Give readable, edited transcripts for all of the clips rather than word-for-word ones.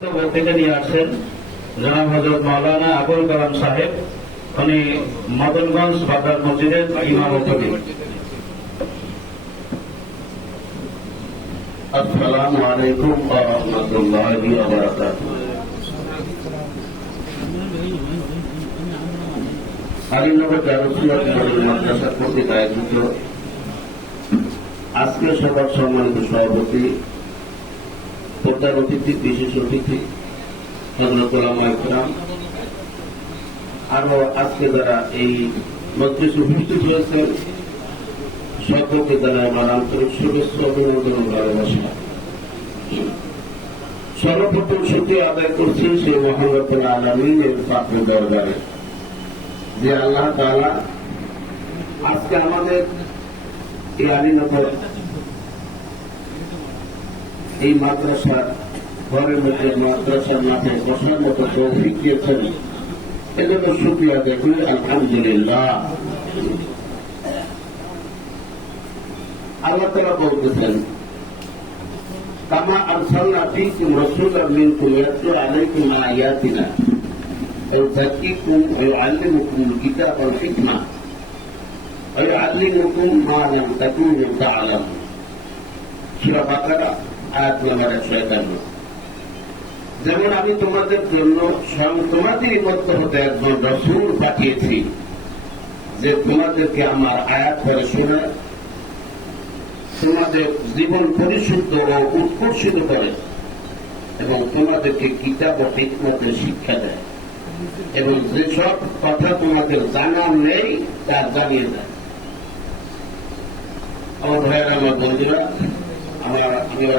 থেকে নিয়ে আসছেন জনাব হযরত মাওলানা আবুল কালাম সাহেব। উনি মদনগঞ্জ বাজার মসজিদের ইমাম ও খতিব। আসসালামু আলাইকুম ওয়া রাহমাতুল্লাহি ওয়া বারাকাতুহু। আলীনগর দারুসুলাত মডেল মাদ্রাসা কর্তৃক আয়োজিত আজকের সভার সম্মানিত সভাপতি, প্রধান অতিথি, বিশেষ অতিথি হযরত উলামায়ে কেরাম, আরো আজকে যারা এই মজলিসে উপস্থিত হয়েছেন সকলকে জানাই আমার আন্তরিক শুভেচ্ছা, অভিনন্দন ও ভালোবাসা। সর্বপ্রথম শুকরিয়া আদায় করছি সেই মহান রব্বুল আলামিনের পাকের দরবারে যে আল্লাহ তাআলা আজকে আমাদের এই আলীনগর এই মাদ্রাসার ঘরের মধ্যে মাদ্রাসার মাঠে বসার মতো তৌফিক দিয়েছেন। এজন্য শুকরিয়া আদায় করি, আলহামদুলিল্লাহ। আল্লাহ তাআলা বলতেছেন, কামা আরসালনা ফীকুম রাসূলাম মিনকুম ইয়াতলু আলাইকুম আয়াতিনা ওয়া ইউযাক্কিকুম ওয়া ইউআল্লিমুকুমুল কিতাবা ওয়াল হিকমা ওয়া ইউআল্লিমুকুম মা লাম তাকুনু তা'লামুন। সূরা বাকারা আয়াত নম্বর 151। যেমন আমি তোমাদের জন্য স্বয়ং তোমাদেরই মধ্য হতে একজন রাসূল পাঠিয়েছি যে তোমাদেরকে আমার আয়াত পড়ে শোনায়, তোমাদের জীবন পরিশুদ্ধ ও উৎকর্ষিত করে এবং তোমাদেরকে কিতাব ও হিকমতের শিক্ষা দেয় এবং যেসব কথা তোমাদের জানা নেই তা জানিয়ে দেয়। আমার ভাইয়েরা, আমার বন্ধুরা, আমি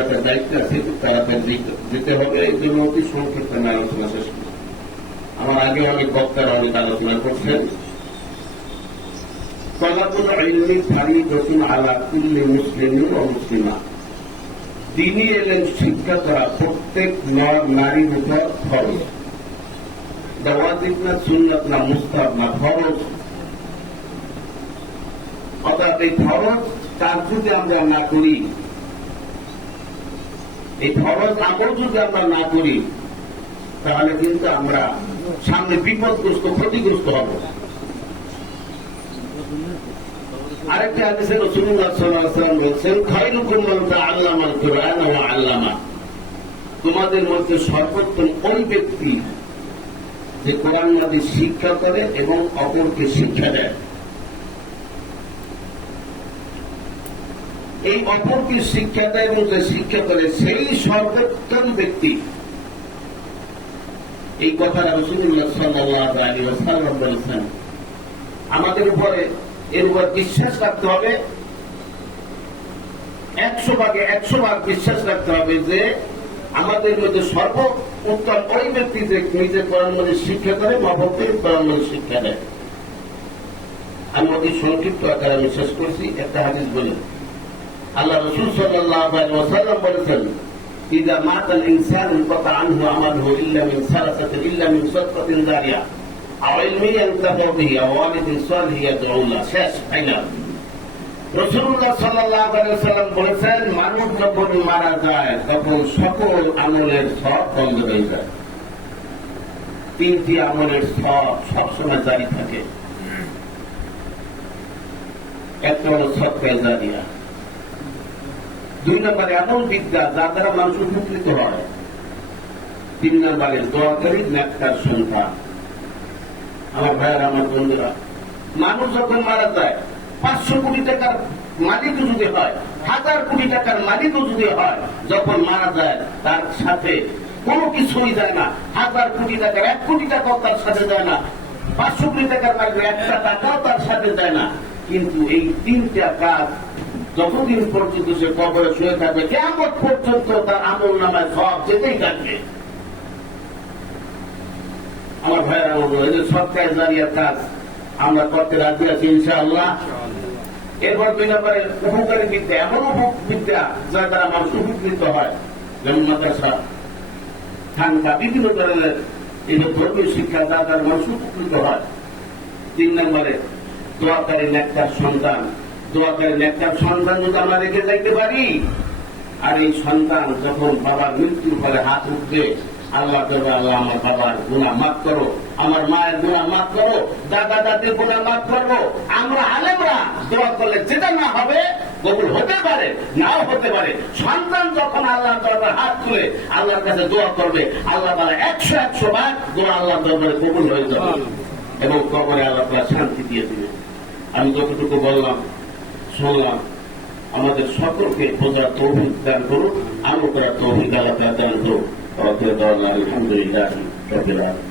একটা দায়িত্ব আছে, তাড়াতাড়ি দিতে হবে, এই জন্য অতি সংক্ষিপ্ত আলোচনা শেষ করি। আমার আগে অনেক বক্তারা অনেক আলোচনা করছেন। তলাবুল ইলমি ফারিদাতুন আলা কুল্লি মুসলিমিন ওয়া মুসলিমা। দ্বীনি ইলম শিক্ষা করা প্রত্যেক নর নারীর উপর ফরজ। ওয়াজিব না, সুন্নাত না, মুস্তাহাব না, ফরজ। অর্থাৎ এই ফরজ কাজ যদি আমরা না করি, এই ফরজ আমল যদি আমরা না করি, তাহলে কিন্তু আমরা সামনে বিপদগ্রস্ত, ক্ষতিগ্রস্ত হব। আরেকটি হাদিসে রাসূলুল্লাহ সাল্লাল্লাহু আলাইহি ওয়াসাল্লাম বলেছেন, খায়রুকুম মান তাআল্লামাল কুরআন ওয়া আল্লামা। তোমাদের মধ্যে সর্বোত্তম ওই ব্যক্তি যে কোরআন হাদিস শিক্ষা করে এবং অপরকে শিক্ষা দেয়। এই অপরকে শিক্ষা দেয় এবং যে শিক্ষা করে সেই সর্বোত্তম ব্যক্তি। এই কথা রাসূলুল্লাহ সাল্লাল্লাহু আলাইহি ওয়াসাল্লাম বলেছেন। আমাদের উপরে এর উপর বিশ্বাস রাখতে হবে, 100 ভাগে 100 ভাগ বিশ্বাস রাখতে হবে যে আমাদের মধ্যে সর্বোত্তম ওই ব্যক্তি যে নিজে কোরআন হাদিস শিক্ষা করে, অপরকে কোরআন হাদিস শিক্ষা দেয়। আমি অতি সংক্ষিপ্ত আকারে বিশ্বাস করছি একটা হাদিস বলে। আল্লাহ রাসূল সাল্লাল্লাহু আলাইহি ওয়াসাল্লাম বলেছেন, ইযা মাতাল ইনসানু ইনকাতা আনহু আমালুহু ইল্লা মিন সালাসাতিন ইল্লা মিন সাদকাতিন জারিয়া আও ইলমিন ইয়ানতাফাউ বিহি আও ওয়ালিদিন সালিহিন ইয়াদউ লাহু। শেষ ফাইনাল। রাসূলুল্লাহ সাল্লাল্লাহু আলাইহি ওয়াসাল্লাম বলেছেন, মানুষ যখন মারা যায় তখন সকল আমলের সব বন্ধ হয়ে যায়। 3টি আমলের সব সবসময় জারি থাকে। একটা হলো সদকা জারিয়া, 2 নম্বরে এমন বিদ্যা যা দ্বারা মানুষ উপকৃত হয়, 3 নম্বরে দোয়াকারী নেককার সন্তান। আমার ভাইয়েরা, আমার বন্ধুরা, মানুষ যখন মারা যায় 500 কোটি টাকার মালিকও যদি হয়, 1000 কোটি টাকার মালিকও যদি হয়, যখন মারা যায় তার সাথে কোনো কিছুই যায় না। 1000 কোটি টাকার 1 কোটি টাকাও তার সাথে যায় না, 500 কোটি টাকার মালিকের 1টা টাকাও তার সাথে যায় না। কিন্তু এই 3টা কাজ যতদিন পর্যন্ত সে কবরে শুয়ে থাকবে, কিয়ামত পর্যন্ত তার আমল নামায় সব যেতেই থাকবে। আমার ভাইয়েরা, এই যে সদকা জারিয়ার কাজ আমরা করতে রাজি আছি ইনশাআল্লাহ। এরপর 2 নম্বরে উপকারী বিদ্যা, এমন বিদ্যা যার দ্বারা মানুষ উপকৃত হয়, যেমন মাদ্রাসা, খানকা, বিভিন্ন ধরনের এই যে ধর্মীয় শিক্ষা যার দ্বারা মানুষ উপকৃত হয়। 3 নম্বরে দোয়াকারী নেককার সন্তান। দোয়াকারী নেককার সন্তান যদি আমরা রেখে যাইতে পারি, আর এই সন্তান যখন বাবার মৃত্যুর ফলে হাত উঠবে আল্লাহ করবে, আল্লাহ আমার বাবার গুনাহ মাফ করো, আমার মায়ের গুনাহ মাফ করো, দাদা দাদির গুনাহ মাফ করবো। আমরা আলেমরা দোয়া করলে যেটা না হবে কবুল হতে পারে, নাও হতে পারে। সন্তান যখন আল্লাহ দরবারে হাত তুলে আল্লাহর কাছে দোয়া করবে, আল্লাহ তাআলা 100 বার দোয়া আল্লাহ দরবারে কবুল হয়ে যাবে এবং কবরে আল্লাহ তাআলা শান্তি দিয়ে দিবে। আমি যতটুকু বললাম শুনলাম, আমাদের সকলকে বোঝার তৌফিক দান করুন, আমল করার তৌফিক আল্লাহ তাআলা দান করুন। আলহামদুলিল্লাহ রাব্বিল আলামিন।